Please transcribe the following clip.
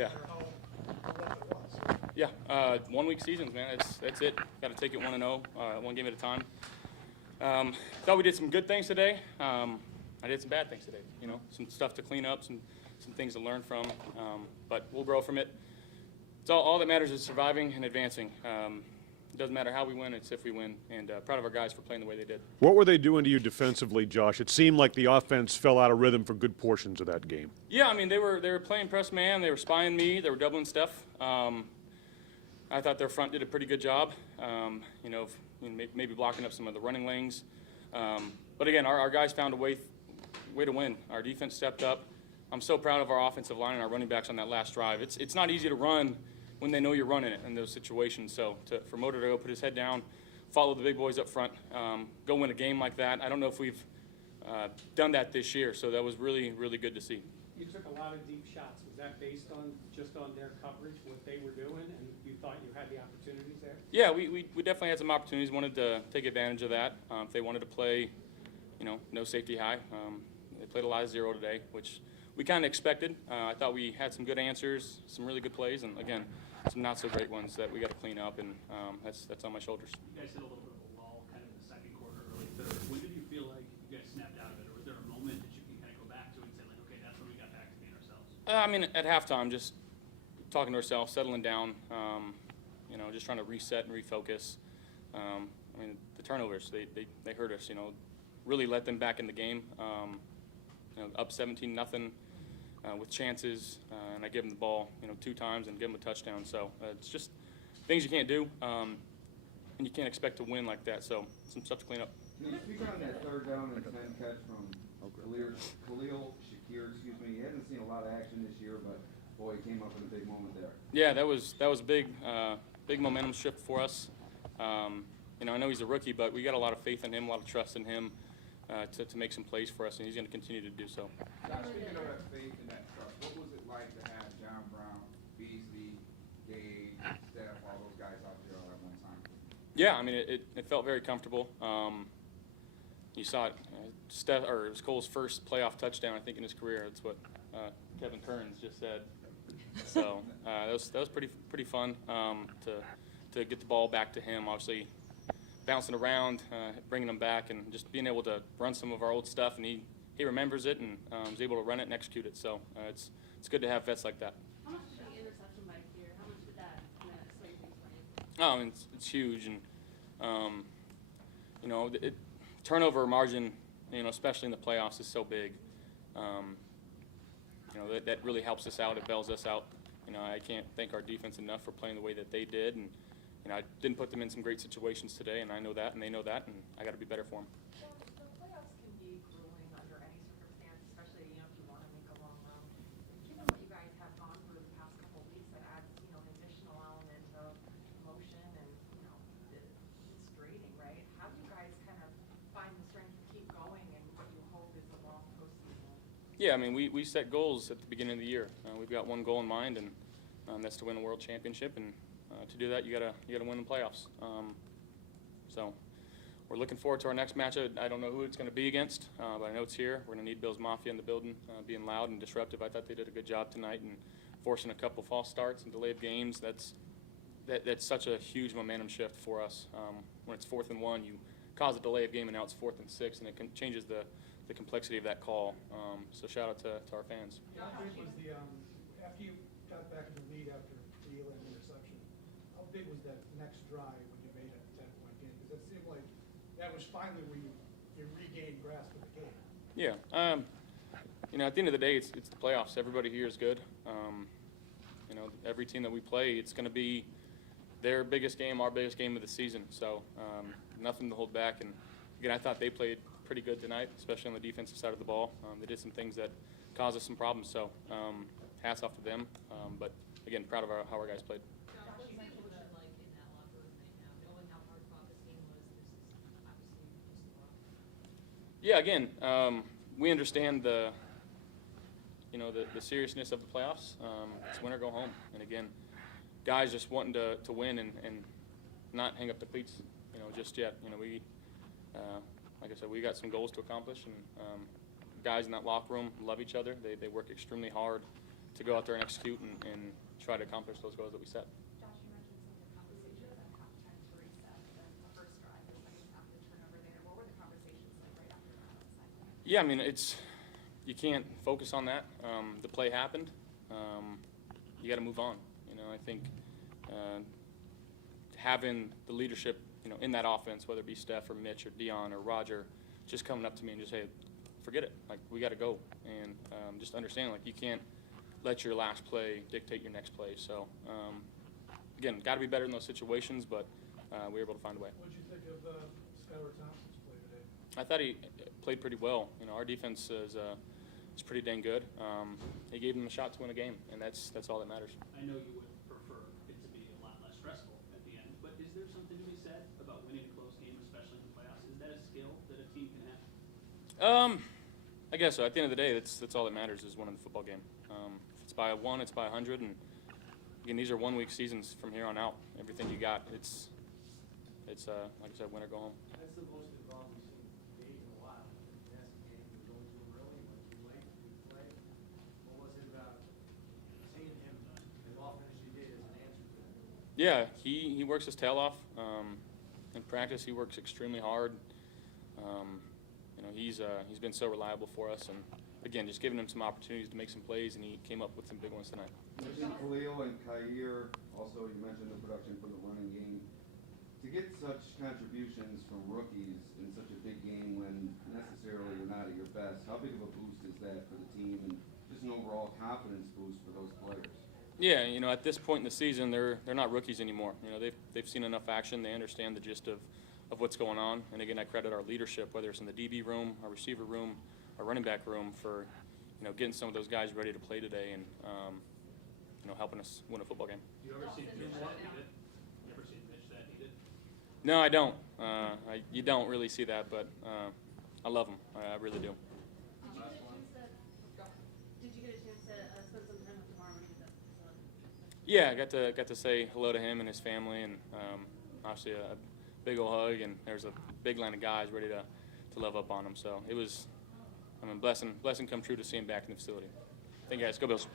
Yeah. Yeah, 1 week seasons, man. That's it. Got to take it 1-0, one game at a time. Thought we did some good things today. I did some bad things today. You know, some stuff to clean up, some things to learn from. But we'll grow from it. It's all that matters is surviving and advancing. It doesn't matter how we win; it's if we win. And proud of our guys for playing the way they did. What were they doing to you defensively, Josh? It seemed like the offense fell out of rhythm for good portions of that game. Yeah, I mean they were playing press man. They were spying me. They were doubling stuff. I thought their front did a pretty good job. You know, maybe blocking up some of the running lanes. But again, our guys found a way to win. Our defense stepped up. I'm so proud of our offensive line and our running backs on that last drive. It's not easy to run when they know you're running it in those situations. So for Motor to go put his head down, follow the big boys up front, go win a game like that. I don't know if we've done that this year, so that was really, really good to see. You took a lot of deep shots. Was that based on just on their coverage, what they were doing, and you thought you had the opportunities there? Yeah, we definitely had some opportunities. Wanted to take advantage of that. If they wanted to play, you know, no safety high, they played a lot of zero today, which we kind of expected. I thought we had some good answers, some really good plays, and again, some not so great ones that we got to clean up, and that's on my shoulders. You guys hit a little bit of a lull kind of in the second quarter, early third. When did you feel like you guys snapped out of it, or was there a moment that you can kind of go back to and say, like, okay, that's when we got back to being ourselves? I mean, at halftime, just talking to ourselves, settling down, you know, just trying to reset and refocus. I mean, the turnovers, they hurt us, you know, really let them back in the game. You know, up 17-0 with chances, and I give them the ball, you know, 2 times and give them a touchdown. So it's just things you can't do, and you can't expect to win like that. So some stuff to clean up. Can you speak on that 3rd down and 10 catch from Khalil Shakir? Excuse me. He hasn't seen a lot of action this year, but boy, he came up in a big moment there. Yeah, that was a big momentum shift for us. You know, I know he's a rookie, but we got a lot of faith in him, a lot of trust in him to make some plays for us, and he's going to continue to do so. Josh, speaking of that faith and that trust, what was it like to have John Brown, Beasley, Gage, Steph, all those guys out there all at one time? Yeah, I mean, it felt very comfortable. You saw it, Steph, or it was Cole's first playoff touchdown, I think, in his career. That's what Kevin Kearns just said. So that was pretty fun to get the ball back to him. Obviously, bouncing around, bringing them back, and just being able to run some of our old stuff, and he remembers it and is able to run it and execute it. So it's good to have vets like that. How much did the interception by here? How much did that sway things for you? Oh, I mean, it's huge, and you know, turnover margin, you know, especially in the playoffs, is so big. You know, that really helps us out. It bails us out. You know, I can't thank our defense enough for playing the way that they did, and you know, I didn't put them in some great situations today, and I know that, and they know that, and I got to be better for them. Well, the playoffs can be grueling under any circumstance, especially, you know, if you want to make a long run. Given what you guys have gone through the past couple of weeks, that adds, you know, an additional element of emotion and, you know, it's draining, right? How do you guys kind of find the strength to keep going and what you hope is a long postseason? Yeah, I mean, we set goals at the beginning of the year. We've got one goal in mind, and that's to win a world championship. And to do that, you gotta win the playoffs. So we're looking forward to our next matchup. I don't know who it's going to be against, but I know it's here. We're going to need Bills Mafia in the building, being loud and disruptive. I thought they did a good job tonight and forcing a couple false starts and delayed games. That's such a huge momentum shift for us. When it's 4th and 1, you cause a delay of game, and now it's 4th and 6, and it changes the complexity of that call. So shout out to our fans. How big was the after you got back in the lead after the Elam interception? How big was that next drive when you made it a 10-point game? Because it seemed like that was finally where you regained grasp of the game. Yeah. You know, at the end of the day, it's the playoffs. Everybody here is good. You know, every team that we play, it's going to be their biggest game, our biggest game of the season. So nothing to hold back. And again, I thought they played pretty good tonight, especially on the defensive side of the ball. They did some things that caused us some problems. So hats off to them. But again, proud of how our guys played. Yeah, again, we understand the seriousness of the playoffs. It's win or go home, and again, guys just wanting to win and not hang up the cleats, you know, just yet. You know, we, like I said, we got some goals to accomplish, and guys in that locker room love each other. They work extremely hard to go out there and execute and try to accomplish those goals that we set. Josh, you mentioned some of the conversations at halftime to reset the first drive, the second half, the turnover there. What were the conversations like right after that on the sideline? Yeah, I mean, you can't focus on that. The play happened. You got to move on. You know, I think having the leadership, you know, in that offense, whether it be Steph or Mitch or Dion or Roger, just coming up to me and just say, forget it. Like, we got to go. And just understanding, like, you can't let your last play dictate your next play. So, again, got to be better in those situations, but we were able to find a way. What'd you think of Skylar Thompson's play today? I thought he played pretty well. You know, our defense is pretty dang good. He gave them a shot to win a game, and that's all that matters. I know you would prefer it to be a lot less stressful at the end, but is there something to be said about winning a close game, especially in the playoffs? Is that a skill that a team can have? I guess so. At the end of the day, that's all that matters is winning the football game. If it's by 1, it's by 100, and again, these are 1-week seasons from here on out. Everything you got, it's like I said, win or go home. That's the most involved we've seen Dave in a while. That's the game we're going to early, went too late, good play. What was it about seeing him as often as you did as an answer to that? Yeah, he works his tail off. In practice, he works extremely hard. You know, he's been so reliable for us, and again, just giving him some opportunities to make some plays, and he came up with some big ones tonight. You mentioned Khalil and Khair, also you mentioned the production for the running game. To get such contributions from rookies in such a big game when necessarily you're not at your best, how big of a boost is that for the team and just an overall confidence boost for those players? Yeah, you know, at this point in the season, they're not rookies anymore. You know, they've seen enough action. They understand the gist of what's going on. And again, I credit our leadership, whether it's in the DB room, our receiver room, our running back room, for, you know, getting some of those guys ready to play today and, you know, helping us win a football game. Do you ever see Mitch that needed? You ever see Mitch that needed? No, I don't. You don't really see that, but I love him. I really do. Did you get a chance to spend some time with Lamar when he was at the facility? Yeah, I got to say hello to him and his family, and obviously a big old hug, and there's a big line of guys ready to love up on him. So it was, blessing come true to see him back in the facility. Thank you guys. Go Bills.